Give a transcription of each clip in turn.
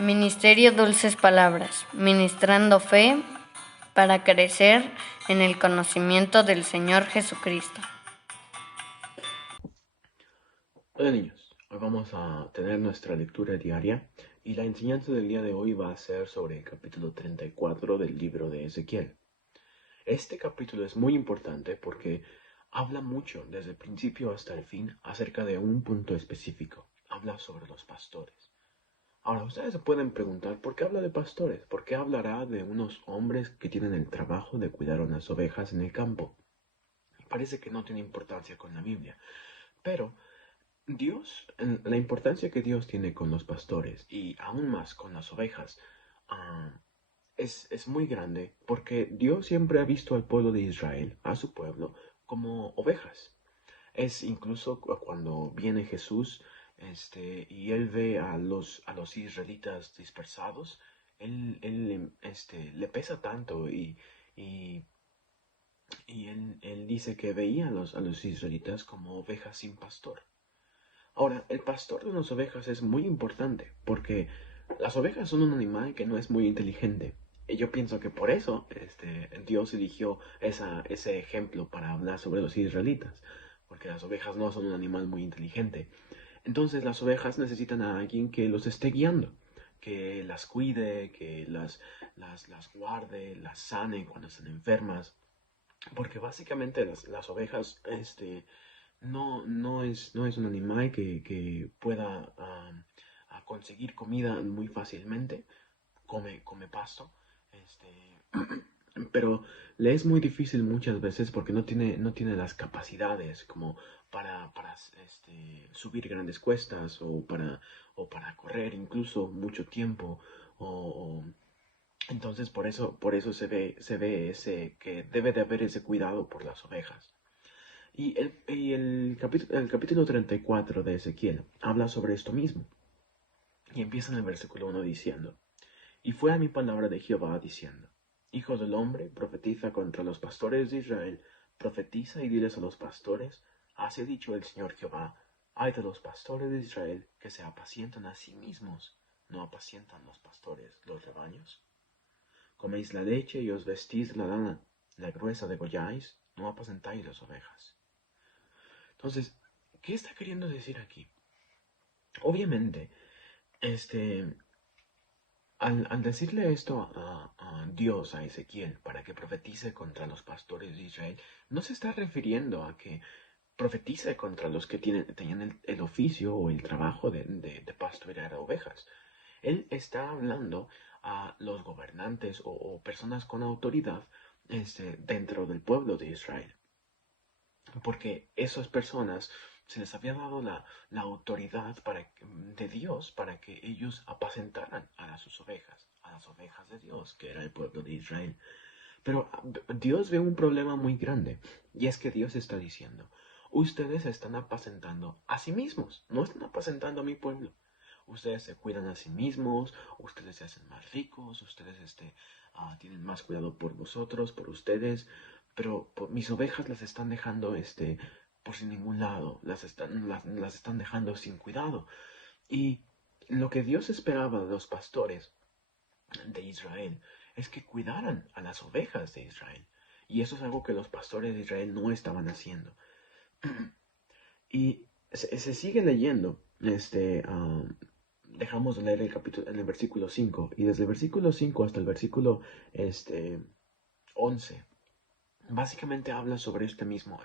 Ministerio Dulces Palabras, ministrando fe para crecer en el conocimiento del Señor Jesucristo. Hola niños, hoy vamos a tener nuestra lectura diaria y la enseñanza del día de hoy va a ser sobre el capítulo 34 del libro de Ezequiel. Este capítulo es muy importante porque habla mucho desde el principio hasta el fin acerca de un punto específico. Habla sobre los pastores. Ahora, ustedes se pueden preguntar, ¿por qué habla de pastores? ¿Por qué hablará de unos hombres que tienen el trabajo de cuidar unas ovejas en el campo? Parece que no tiene importancia con la Biblia, pero la importancia que Dios tiene con los pastores y aún más con las ovejas, ah, es muy grande porque Dios siempre ha visto al pueblo de Israel, a su pueblo, como ovejas. Es incluso cuando viene Jesús, y él ve a los israelitas dispersados, él le pesa tanto y, y él dice que veía a los israelitas como ovejas sin pastor. Ahora, el pastor de unas ovejas es muy importante porque las ovejas son un animal que no es muy inteligente. Y yo pienso que por eso Dios eligió ese ejemplo para hablar sobre los israelitas, porque las ovejas no son un animal muy inteligente. Entonces las ovejas necesitan a alguien que los esté guiando, que las cuide, que las guarde, las sane cuando están enfermas, porque básicamente las ovejas no es un animal que pueda conseguir comida muy fácilmente, come pasto, este, pero le es muy difícil muchas veces porque no tiene las capacidades como para subir grandes cuestas o para correr incluso mucho tiempo. O, entonces por eso se ve ese que debe de haber ese cuidado por las ovejas. Y el capítulo 34 de Ezequiel habla sobre esto mismo. Y empieza en el versículo 1 diciendo: Y fue a mi palabra de Jehová diciendo: Hijo del hombre, profetiza contra los pastores de Israel, profetiza y diles a los pastores: Así ha dicho el Señor Jehová, ay de los pastores de Israel que se apacientan a sí mismos, no apacientan los pastores los rebaños. Coméis la leche y os vestís la lana, la gruesa degolláis, no apacentáis las ovejas. Entonces, ¿qué está queriendo decir aquí? Obviamente, este, al decirle esto a Dios, a Ezequiel, para que profetice contra los pastores de Israel, no se está refiriendo a que profetice contra los que tenían el oficio o el trabajo de pastorear a ovejas. Él está hablando a los gobernantes o personas con autoridad dentro del pueblo de Israel. Porque esas personas se les había dado la autoridad de Dios para que ellos apacentaran a sus ovejas, a las ovejas de Dios, que era el pueblo de Israel. Pero Dios ve un problema muy grande, y es que Dios está diciendo: ustedes están apacentando a sí mismos, no están apacentando a mi pueblo. Ustedes se cuidan a sí mismos, ustedes se hacen más ricos, ustedes tienen más cuidado por vosotros, por ustedes, pero mis ovejas las están dejando por sin ningún lado, las están dejando sin cuidado. Y lo que Dios esperaba de los pastores de Israel es que cuidaran a las ovejas de Israel. Y eso es algo que los pastores de Israel no estaban haciendo. Y se sigue leyendo, dejamos de leer el capítulo en el versículo 5 y desde el versículo 5 hasta el versículo 11, básicamente habla sobre este mismo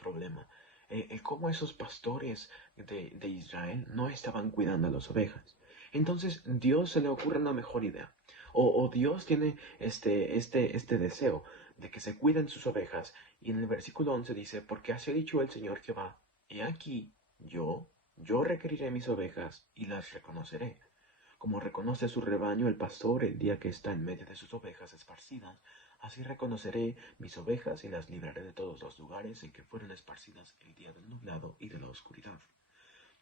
problema. El cómo esos pastores de Israel no estaban cuidando a las ovejas. Entonces Dios se le ocurre una mejor idea. O Dios tiene este deseo de que se cuiden sus ovejas. Y en el versículo 11 dice: Porque así ha dicho el Señor Jehová, he aquí, yo requeriré mis ovejas y las reconoceré. Como reconoce su rebaño el pastor el día que está en medio de sus ovejas esparcidas, así reconoceré mis ovejas y las libraré de todos los lugares en que fueron esparcidas el día del nublado y de la oscuridad.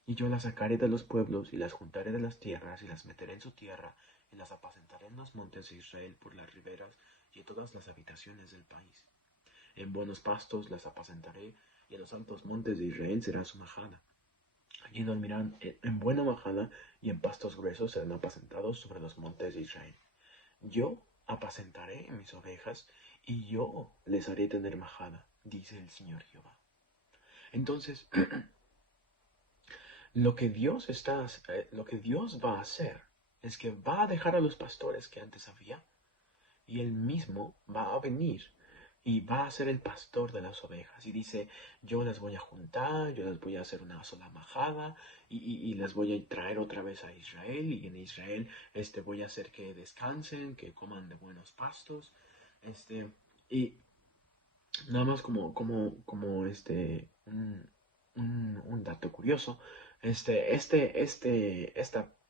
Y yo las sacaré de los pueblos y las juntaré de las tierras y las meteré en su tierra y las apacentaré en los montes de Israel por las riberas y en todas las habitaciones del país. En buenos pastos las apacentaré y en los altos montes de Israel será su majada. y dormirán en buena majada, y en pastos gruesos serán apacentados sobre los montes de Israel. Yo apacentaré mis ovejas, y yo les haré tener majada, dice el Señor Jehová. Entonces, lo que Dios va a hacer es que va a dejar a los pastores que antes había, y Él mismo va a venir y va a ser el pastor de las ovejas. Y dice, yo las voy a juntar, yo las voy a hacer una sola majada, y las voy a traer otra vez a Israel, y en Israel voy a hacer que descansen, que coman de buenos pastos. Y nada más como un dato curioso, esta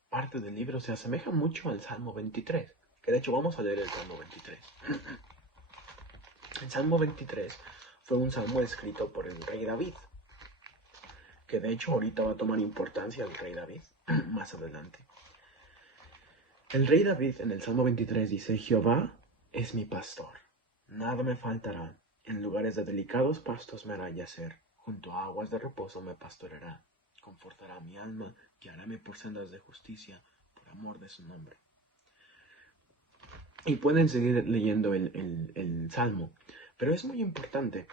parte del libro se asemeja mucho al Salmo 23, que de hecho vamos a leer el Salmo 23. El Salmo 23 fue un salmo escrito por el rey David, que de hecho ahorita va a tomar importancia el rey David más adelante. El rey David en el Salmo 23 dice, Jehová es mi pastor, nada me faltará, en lugares de delicados pastos me hará yacer, junto a aguas de reposo me pastoreará, confortará mi alma, guiaráme por sendas de justicia, por amor de su nombre. Y pueden seguir leyendo el Salmo, pero es muy importante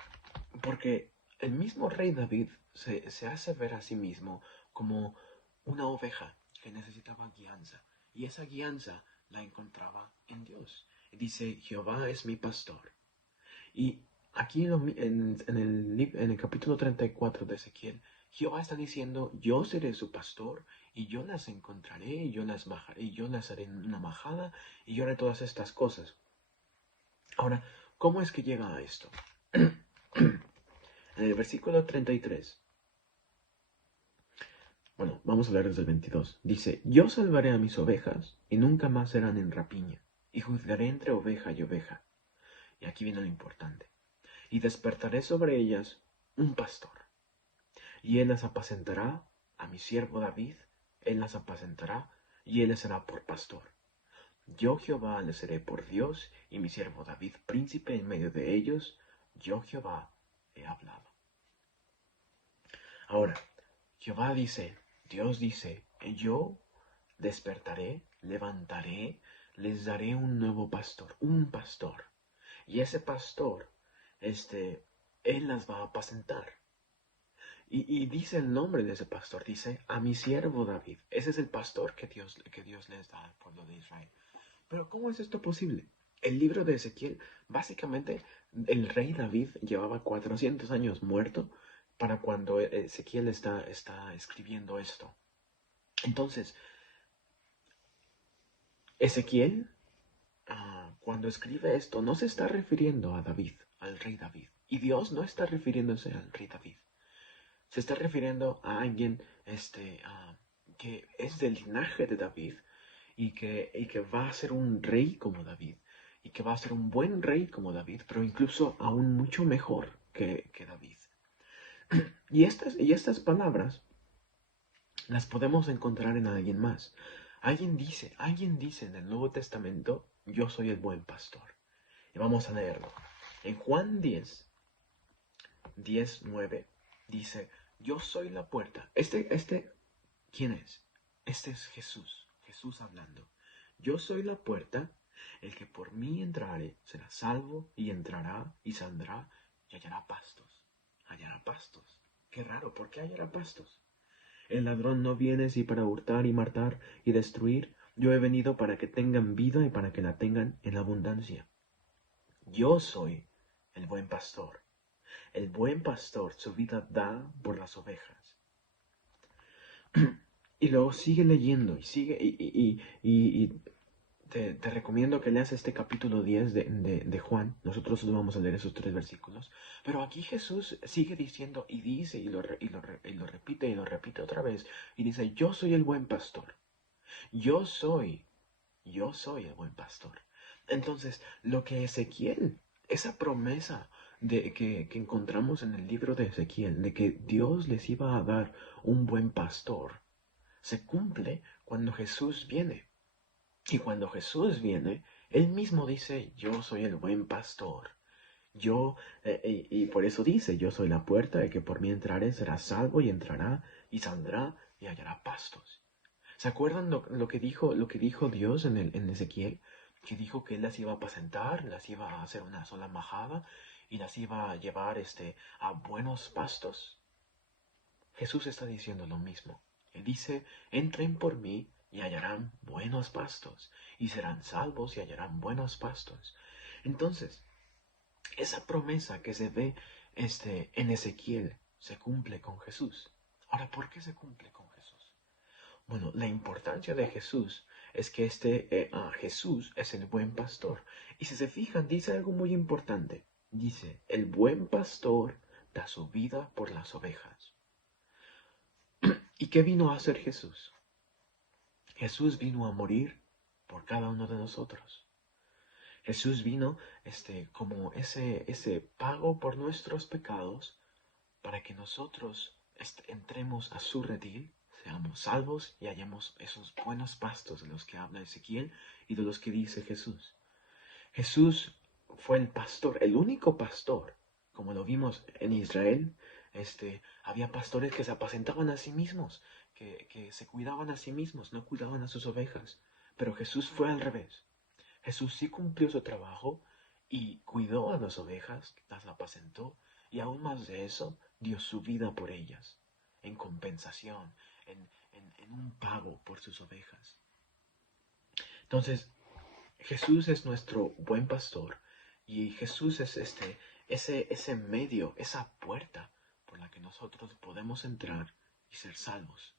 porque el mismo rey David se hace ver a sí mismo como una oveja que necesitaba guianza, y esa guianza la encontraba en Dios. Dice, Jehová es mi pastor. Y aquí en el capítulo 34 de Ezequiel, Jehová está diciendo, yo seré su pastor, y yo las encontraré, y yo las bajaré, y yo las haré en una majada, y yo haré todas estas cosas. Ahora, ¿cómo es que llega a esto? En el versículo 33, bueno, vamos a leer desde el 22, dice, yo salvaré a mis ovejas, y nunca más serán en rapiña, y juzgaré entre oveja y oveja. Y aquí viene lo importante. Y despertaré sobre ellas un pastor, y él las apacentará a mi siervo David, él las apacentará, y él les será por pastor. Yo Jehová les seré por Dios, y mi siervo David príncipe en medio de ellos, yo Jehová he hablado. Ahora, Jehová dice, Dios dice, yo despertaré, levantaré, les daré un nuevo pastor, un pastor. Y ese pastor, él las va a apacentar. Y dice el nombre de ese pastor, dice, a mi siervo David. Ese es el pastor que Dios les da al pueblo de Israel. Pero ¿cómo es esto posible? El libro de Ezequiel, básicamente, el rey David llevaba 400 años muerto para cuando Ezequiel está escribiendo esto. Entonces, Ezequiel, cuando escribe esto, no se está refiriendo a David, al rey David. Y Dios no está refiriéndose al rey David. Se está refiriendo a alguien que es del linaje de David y que va a ser un rey como David, y que va a ser un buen rey como David, pero incluso aún mucho mejor que David. Y estas palabras las podemos encontrar en alguien más. Alguien dice en el Nuevo Testamento, yo soy el buen pastor. Y vamos a leerlo. En Juan 10:9, dice, yo soy la puerta. ¿Quién es? Este es Jesús hablando. Yo soy la puerta, el que por mí entrare será salvo, y entrará y saldrá y hallará pastos. Hallará pastos. Qué raro, ¿por qué hallará pastos? El ladrón no viene si para hurtar y matar y destruir. Yo he venido para que tengan vida y para que la tengan en abundancia. Yo soy el buen pastor. El buen pastor su vida da por las ovejas. Y luego sigue leyendo y te recomiendo que leas este capítulo 10 de Juan. Nosotros solo vamos a leer esos 3 versículos. Pero aquí Jesús sigue diciendo y dice y lo repite otra vez. Y dice, yo soy el buen pastor. Yo soy el buen pastor. Entonces, lo que Ezequiel, esa promesa que encontramos en el libro de Ezequiel, de que Dios les iba a dar un buen pastor, se cumple cuando Jesús viene. Y cuando Jesús viene, Él mismo dice, yo soy el buen pastor. Y por eso dice, yo soy la puerta, el que por mí entrare será salvo, y entrará y saldrá y hallará pastos. ¿Se acuerdan lo que dijo Dios en Ezequiel? Que dijo que Él las iba a apacentar, las iba a hacer una sola majada y las iba a llevar a buenos pastos. Jesús está diciendo lo mismo. Él dice, entren por mí y hallarán buenos pastos, y serán salvos y hallarán buenos pastos. Entonces, esa promesa que se ve en Ezequiel se cumple con Jesús. Ahora, ¿por qué se cumple con Jesús? Bueno, la importancia de Jesús es que Jesús es el buen pastor. Y si se fijan, dice algo muy importante. Dice, el buen pastor da su vida por las ovejas. ¿Y qué vino a hacer Jesús? Jesús vino a morir por cada uno de nosotros. Jesús vino como ese pago por nuestros pecados para que nosotros entremos a su redil, seamos salvos y hallemos esos buenos pastos de los que habla Ezequiel y de los que dice Jesús. Jesús fue el pastor, el único pastor, como lo vimos en Israel. Había pastores que se apacentaban a sí mismos, que se cuidaban a sí mismos, no cuidaban a sus ovejas. Pero Jesús fue al revés. Jesús sí cumplió su trabajo y cuidó a las ovejas, las apacentó, y aún más de eso, dio su vida por ellas, en compensación, en un pago por sus ovejas. Entonces, Jesús es nuestro buen pastor y Jesús es ese medio, esa puerta por la que nosotros podemos entrar y ser salvos.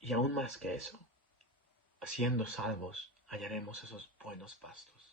Y aún más que eso, siendo salvos, hallaremos esos buenos pastos.